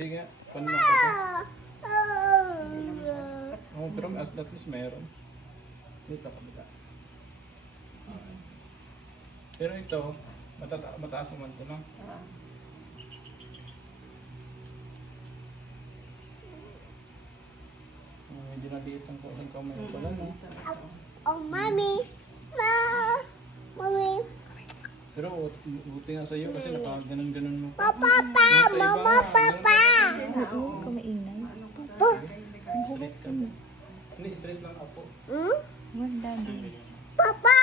Sige nga, paano na ito? Oh, pero at least meron. Dito kabila. Pero ito, mataas naman ito, no? Hindi naliit ang kamay ko pala, no? Oh, mommy! Mommy! Pero buti nga sa'yo kasi nakaganon-ganon mo. Papa! Mama! Papa! Oo, kumaingay. Papa! Straight ka. Hindi, straight lang ako. Hmm? Wala din. Papa!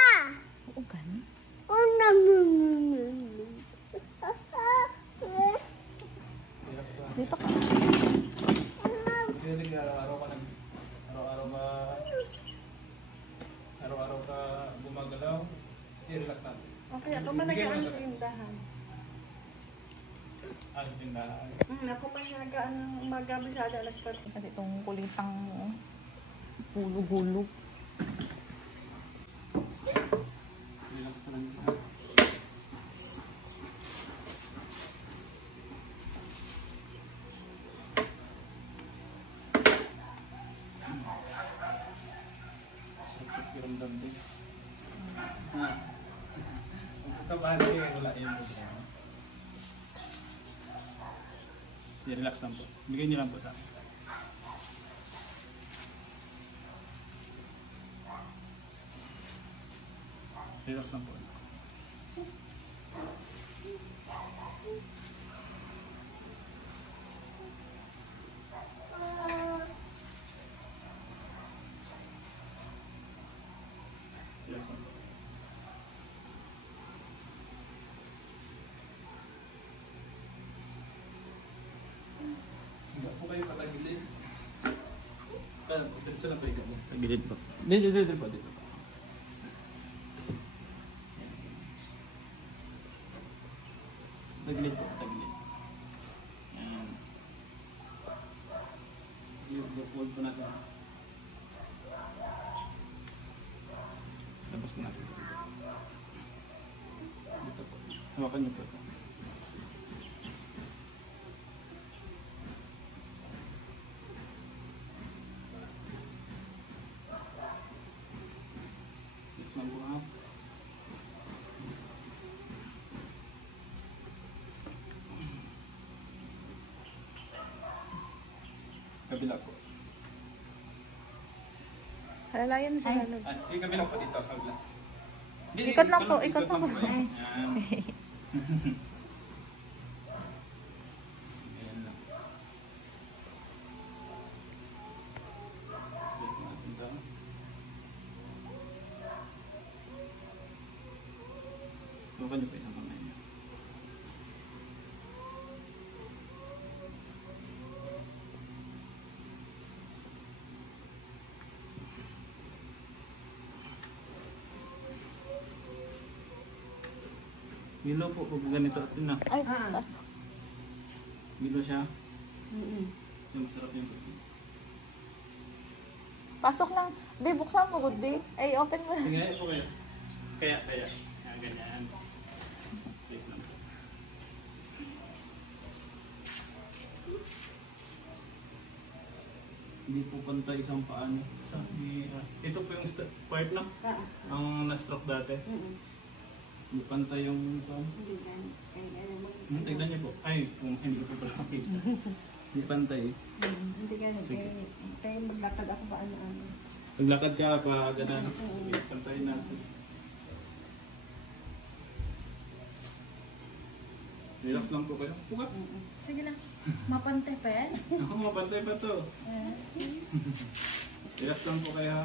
Oo, gani. Oh, no. Dito ka. Kasi araw-araw ka gumagalaw, i-relax natin. Okay, ako man nagaan sa tindahan. Tindahan. Ako man nagaan ng umaga masyado alas 4. Kasi itong kulitang mo. Hulog-hulog. Relax ka lang. Ramdam din. Ang kabahan kayo, wala yun. Relax lang po. Bigay niyo lang po sa akin. Relax lang po. Relax lang po. Hindi po kayo patagilid. Dito lang po ikaw. Tagilid po. Dito po. Dito po. Tagilid po. Tagilid. Yan. Hold po natin. Tapos na natin. Dito po. Hawakan niyo po ito. Lang po ha. Kabila po. Halalayan sa lalog. Yung kabila po dito. Kabila. Ikot lang po. Ikot lang po. Yan. Ayan lang. Dito natin ito. Huwag niyo po isang kamay niyo. Milo po, pag ganito ito na. Ay, pasok. Milo siya. Yung sarap yung Pasok lang. Be, buksan mo, good day. Ay, open mo. sige, po kayo. Kaya. Ganyan. Wait lang po. Hindi po pantay isang paano. Ito po yung part na. Ang na-stroke dati. Hindi pantay yung paano. Tignan niyo po. Ay, kung hindi ko po pala makita. Hindi pantay. Hindi ganun. Sige. Kaya maglakad ako ba ano. Paglakad ka pa, gano'n. Sige, pantayin natin. Relax lang po kayo. Puka. Sige lang. Mapantay pa yan? Ako, mapantay pa to. Relax lang po kayo ha.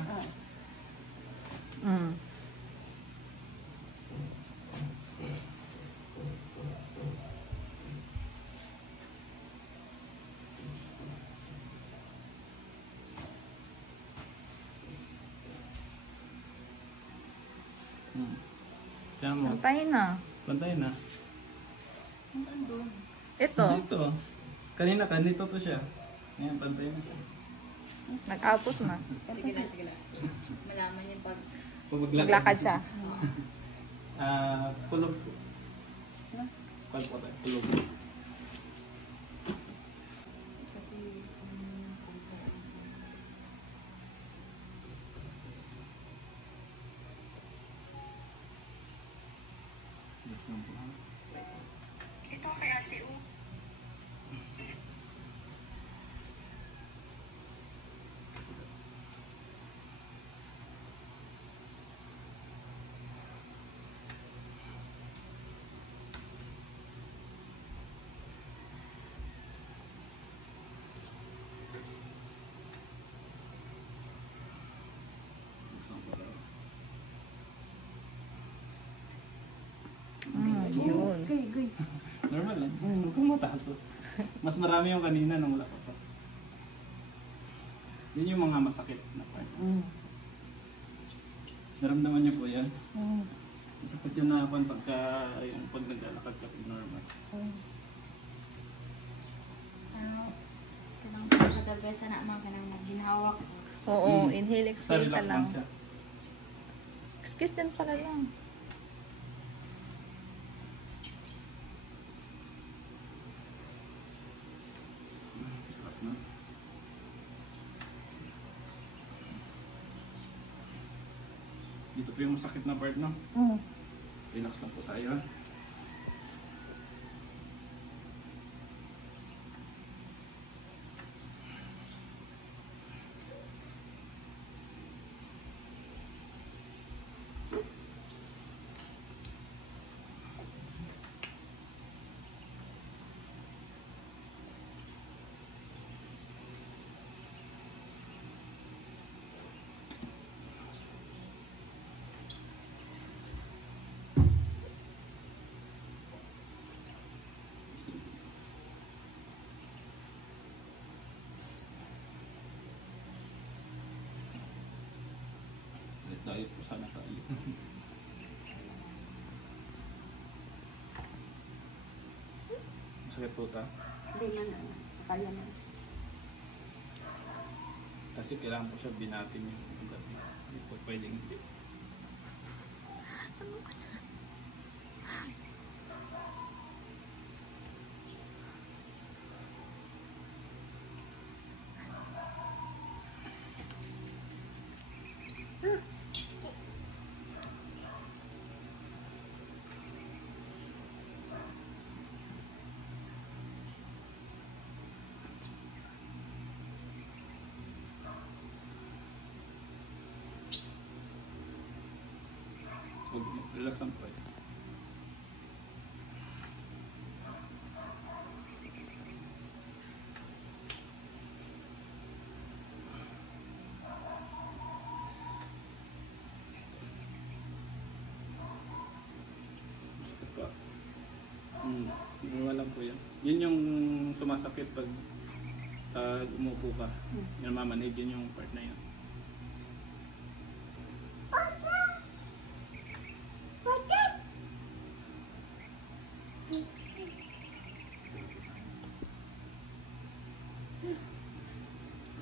Kaya mo, Pantayin na. pantayin na. Ito. Dito. Kanina, kanito to siya. Ngayon, pantayin na siya. Nag-apos na. Sige lang. Malaman yung pag... Maglakad siya. Kulog po. Kulog po tayo. Kulog. lang po. Ito kay ate o. Yun. Normal lang. Huwag kang matakot. Mas marami yung kanina nung wala pa pa. Yun yung mga masakit na part. Naramdaman niyo po yan? Masakit yun na pagka, yung pag naglalakad ka normal. Kanang sa dabesa na mga kanang magginhawak. Oo, inhale, Sa exhale ka relax lang. siya. Excuse din pala lang. Sarap na. Dito po yung sakit na part, no? Relax lang po tayo. Ha? Diet po sana tayo. Masakit po ta. Hindi man, kaya na. Kasi kailangan po siya binatin yung ugat niya. Hindi po pwedeng hindi. So, relax lang po. Masakit pa. Wala po yan. Yun yung sumasakit pag umupo ka. Namamanhid yun yung part na yun.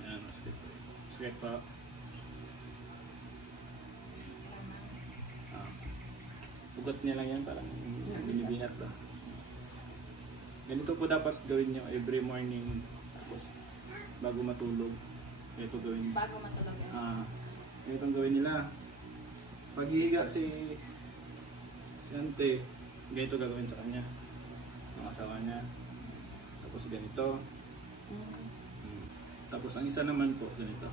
Ayan, masakit po. Masakit pa. Ugat niya lang yan, parang binibinat ba. Ganito po dapat gawin niyo every morning tapos bago matulog. Ito gawin niyo. Bago matulog yan. Itong gawin nila. Pag hihiga si Yante, ganito gagawin sa kanya. Ang asawa niya. Tapos ganito. Tapos ang isa naman po, ganito.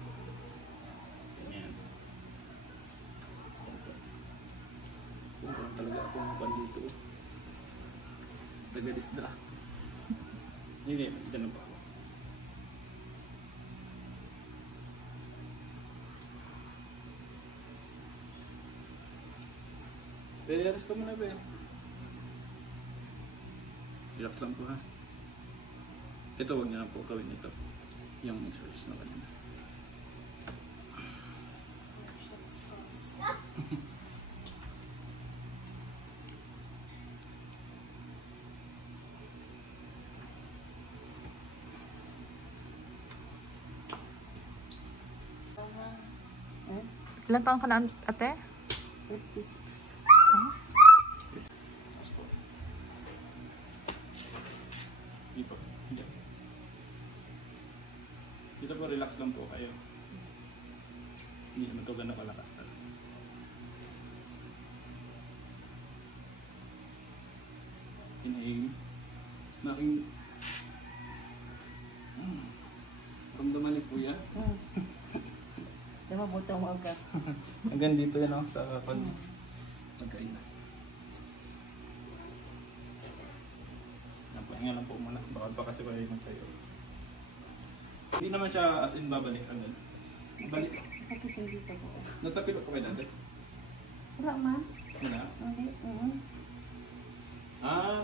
Ganyan. Kung talaga akong bandito. Taga-distract. Hindi, ganun pa ako. Relax ka muna, be. Relax lang po, ha. Ito, huwag niyo lang po gawin ito. Yung exercise na kanina. Ilan taon ka na, ate? 56. Tapos po. Dito. Diyan. Dito po, relax lang po kayo. Hindi naman ito gano'n kalakas talaga. inhale. Na aking ramdaman ni Kuya. Diba butang mo agad? Hanggang dito yan sa pagkain. Pahinga lang po muna. Bakit pa kasi kayo magtayo. Hindi naman siya as in babalik agad. Balik. Sakit yung dito ko. Natapilok ko kayo dati? Wala man. Wala? Okay.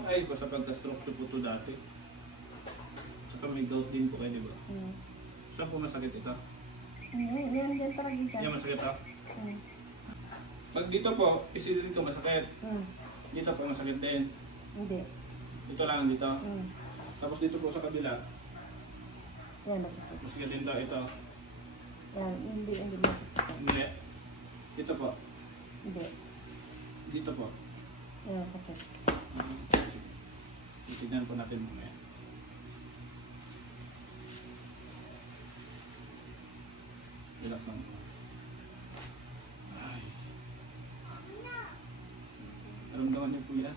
Ay po sa pagka-stroke po ito dati. Tsaka may gout din po kayo, di ba? Saan po masakit ito? Yan talaga dyan. Yan masakit ito? Pag dito po, isilin ko masakit. Dito po masakit din. Hindi. Ito lang dito. Tapos dito po sa kabila, Yan masakit. masakit din ito. Yan, hindi masakit. Hindi. Dito po. Hindi. Dito po. Yan masakit. Tignan po natin mamaya. Relax lang. Ay. Naramdaman niyo po yan?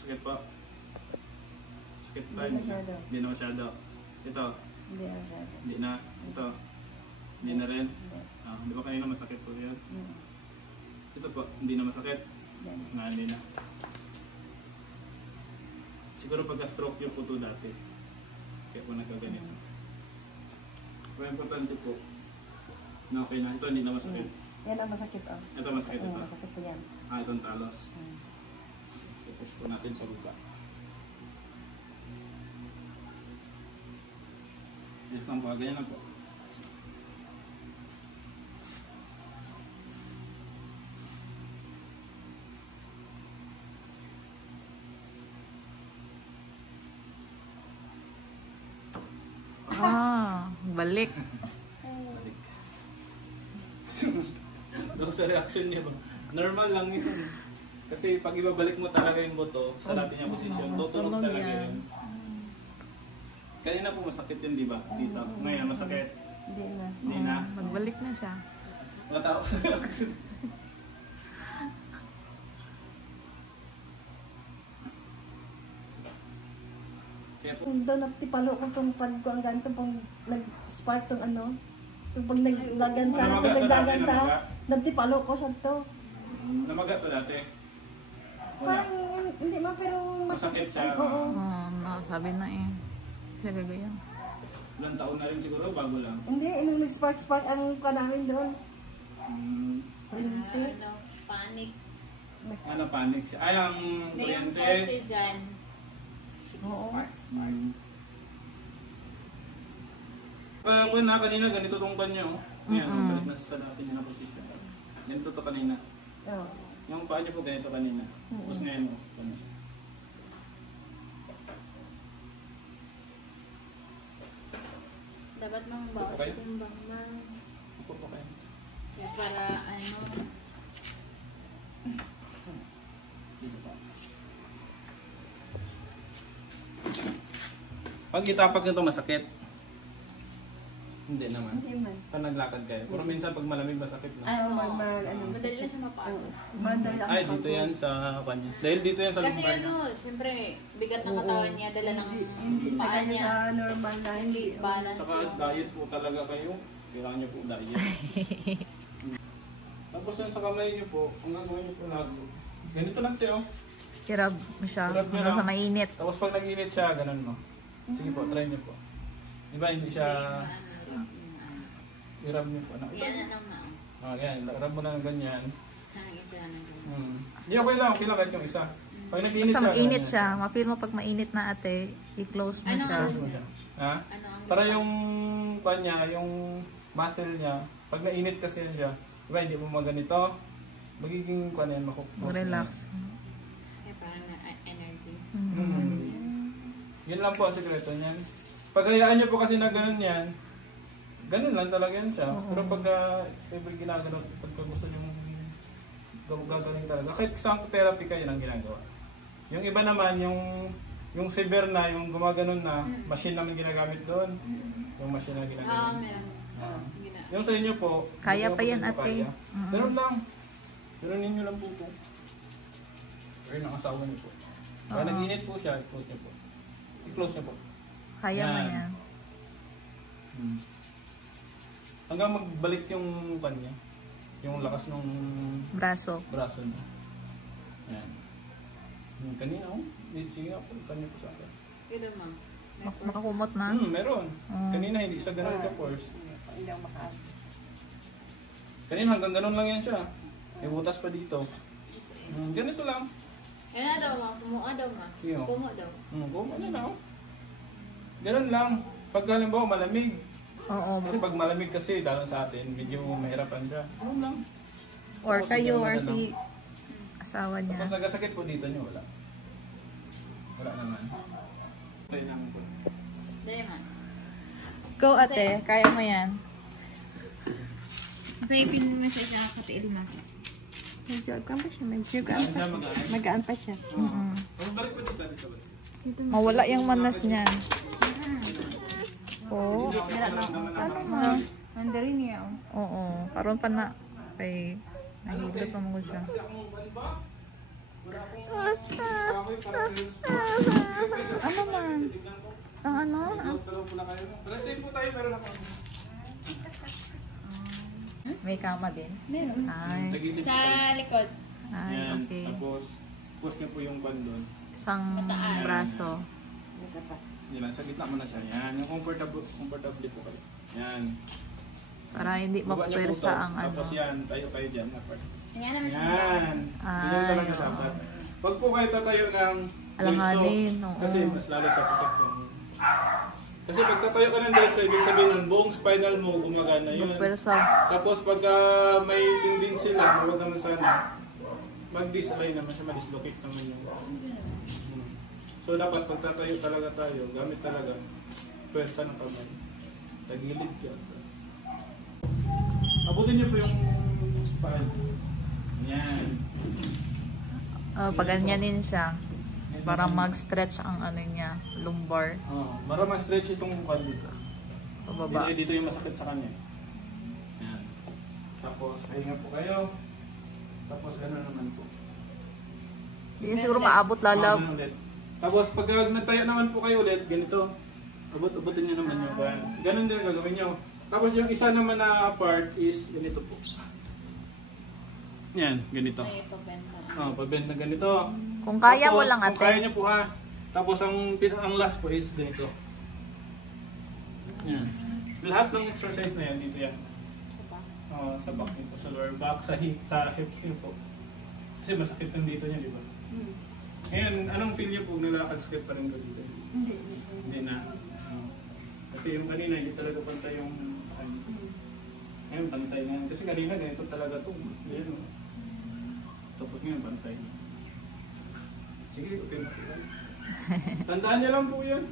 Sakit po. Sakit pa. Hindi masyado. Hindi na masyado. Ito. Hindi masyado. Hindi na. Ito. Hindi na rin. Hindi. Di ba kanina masakit po yan? Mm. Ito po. Hindi na masakit. Yan. Hindi na. Siguro pagka-stroke yung po ito dati. Kaya po nagkaganito. Pero importante po na okay na. Ito hindi na masakit. Yan ang masakit. Ito masakit ito. Masakit po yan. Itong talos. Push po natin pababa. Yes lang po. Ganyan lang po. Balik. Doon sa reaction niya ba? Normal lang yun. Kasi pag ibabalik mo talaga yung buto sa dati niya posisyon, tutunog Tunog talaga yan. yun. Kanina po masakit yun, di ba? Dito. Ngayon masakit. Hindi na. Hindi na. Magbalik na siya. Matapos sa reaction. Kaya po, Kung doon naptipalo ko itong pad ko ang ganito pang nag-spark tong ano. Yung pag naglaganta, Namaga pag to naglaganta, dati, nagtipalo ko siya to. namaga to dati. Wala. Parang hindi ma pero Masakit siya. Oo. Sabi na eh. Siya gagawin. Ilang taon na rin siguro, bago lang. Hindi, nung nag-spark ang ka namin doon. Kuryente. Panic. Ano, panic siya. Ay, ang Na yung kuryente. poste dyan. Sige, Oo. sparks. Po na kanina, ganito tong kanya. Ngayon, balik na sa dati niya na position. Ganito to kanina. Oo. Yung paa niya po ganito kanina. Tapos ngayon, ganito siya. Dapat mang bawas Okay. sa timbang mang. Upo po kayo. Kaya para ano. Dito pa. Pag itapag nito masakit. Hindi naman. Hindi man. Pag naglakad kayo. Pero minsan pag malamig masakit na. Ay, ano. Madali lang siya mapagod. Madali lang. Ay, dito yan sa kanya. Dahil dito yan sa Kasi lumbar niya. ano, syempre, bigat ng katawan niya, dala ng Hindi sa paa kanya niya. sa normal na Hindi balance Saka yung... diet po talaga kayo. Kailangan niyo po diet. Tapos yan sa kamay niyo po, kung gagawin niyo po lagi. Ganito lang tayo. Kirab mo siya. Kirab mo Hanggang lang. sa mainit. Tapos pag nag-init siya, ganun mo. Sige po, try niyo po. Diba hindi siya... I-rub niyo po. Yan na lang na. Yan, rub mo na ng ganyan. Ang isa na ganun. Hindi, okay lang kahit yung isa. Pag nag-init Basta siya, mainit ganyan. siya. Mapil mo pag mainit na ate, i-close mo Ano siya. ang- Close mo siya. Ha? Ano ang Para response? yung kanya, yung muscle niya, pag nainit kasi yan siya, diba hindi mo maganito, magiging kanya yan, Relax. Kaya parang energy. Yun lang po ang sekreto niyan. Pag hayaan niyo po kasi na ganun yan, ganun lang talaga yan siya. Pero pag every ginagawa, pagka gusto niyo gagaling talaga, kahit isang therapy kayo ang ginagawa. Yung iba naman, yung Yung severe na, yung gumaganon na, machine namin ginagamit doon. Yung machine na ginagamit. Meron. Gina. Yung sa inyo po, Kaya yung pa po yan, sa inyo ate. kaya. Ganun lang. Ganun ninyo lang po po. Or ng asawa niyo po. Kaya nag-init po siya, i-close niyo po. I-close niyo po. Kaya mo Yan. yan. Hanggang magbalik yung kanya. Yung lakas ng Braso. braso niya. Yan. Yung kanina, oh. Sige nga po, kanya po sa akin. Ito, ma'am. Makakumot na. Meron. Kanina hindi siya ganun ka-force. Hindi ako makaabot. Kanina hanggang ganun lang yan siya. May butas pa dito. Ganito lang. Yan na daw, ma'am. Kumuha daw, ma'am. Sige, oh. Kumuha daw. Kung ano na, oh. Ganun lang. Pag halimbawa malamig. Oo. Kasi pag malamig kasi, dahil sa atin, medyo mahirapan siya. Ganun lang. Or Tapos kayo ganun or na lang. si asawa niya. Tapos nagkasakit po dito nyo, wala. Wala naman. Tayo naman po. Dahil, ma'am. Go ate, kaya mo yan. Sa ipin mo siya katiil, ma'am. Medyo pa siya. Medyo Gaan siya mag-aanay. magaan pa siya. Balik po dito. Mawala yung manas niyan. Oo. Ano ma? Mandarin niya, oh. Oo. Karon pa na. Kay nahilot pa mo siya. Ano man? Ang ano? Resin po tayo, meron ako. May kama din? Meron. Ay. Tagilid po Sa tayo. likod. Ay, Yan. okay. Tapos, push niyo po yung bandon. Isang braso. Yan, sa gitna mo na siya. Yan, yung comfortable po kayo. Yan. Para hindi Baba niyo po mapwersa to. ang ano. Tapos yan, tayo kayo dyan. Na part. Yan naman siya. Yan. Yan talaga Ay, sapat. Pag po kayo tatayo ng Alanganin, diretso, oo. kasi mas lalo sa sakit yung... Kasi pag tatayo ka ng diretso, ibig sabihin nun, buong spinal mo gumagana yun. Mapwersa. Tapos pagka may tendency lang, huwag naman sana, mag-dislocate naman siya, ma-dislocate naman yung... So dapat pag tatayo talaga tayo, gamit talaga, pwersa ng kamay. Tagilid ka. Abutin niyo po yung spine. Yan. Pag ganyanin siya. Para mag-stretch ang ano niya, lumbar. Para ma-stretch itong mukha dito. Pababa. Dito yung masakit sa kanya. Yan. Tapos, pahinga po kayo. Tapos, gano'n naman po. Hindi siguro maabot lalaw. Ganun ulit. Tapos, pag nagtayo naman po kayo ulit, ganito. Abutin nyo naman yung kwan. Ganun din ang gagawin nyo. Tapos, yung isa naman na part is ganito po. Yan, ganito. May pabenta. Pabend na ganito. Kung kaya mo Tapos, lang kung kaya ate. nyo po ha. Tapos ang last po is ganito. Yan. Lahat ng exercise na yan, dito yan. Sa back nyo po, sa lower back, sa hips nyo po. Kasi masakit yung dito nyo, di ba? Ngayon, anong feel nyo po nalakad sakit pa rin ko dito? Hindi na. Kasi yung kanina, hindi talaga pantay yung... Ngayon, pantay na yan. Kasi kanina, ganito talaga ito. Yan, tapos ngayon, pantay. Sige, okay na po. Tandaan niyo lang po yan.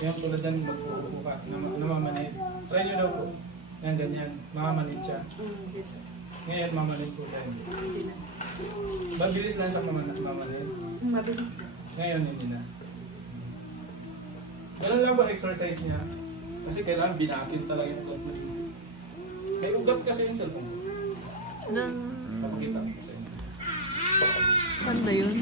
Yan, tulad yan, magpupo ka. Namamanid. Try niyo daw po. Yan, ganyan. Mamamanid siya. Ngayon, mamanid po yan. Mabilis lang sa mamanid. Mabilis na. Ngayon, hindi na. Ganun lang ba exercise niya? Kasi kailangan binatin talaga yung ugat mo. May ugat kasi yung cellphone. Doon, Papakita ko sa inyo. saan ba yun?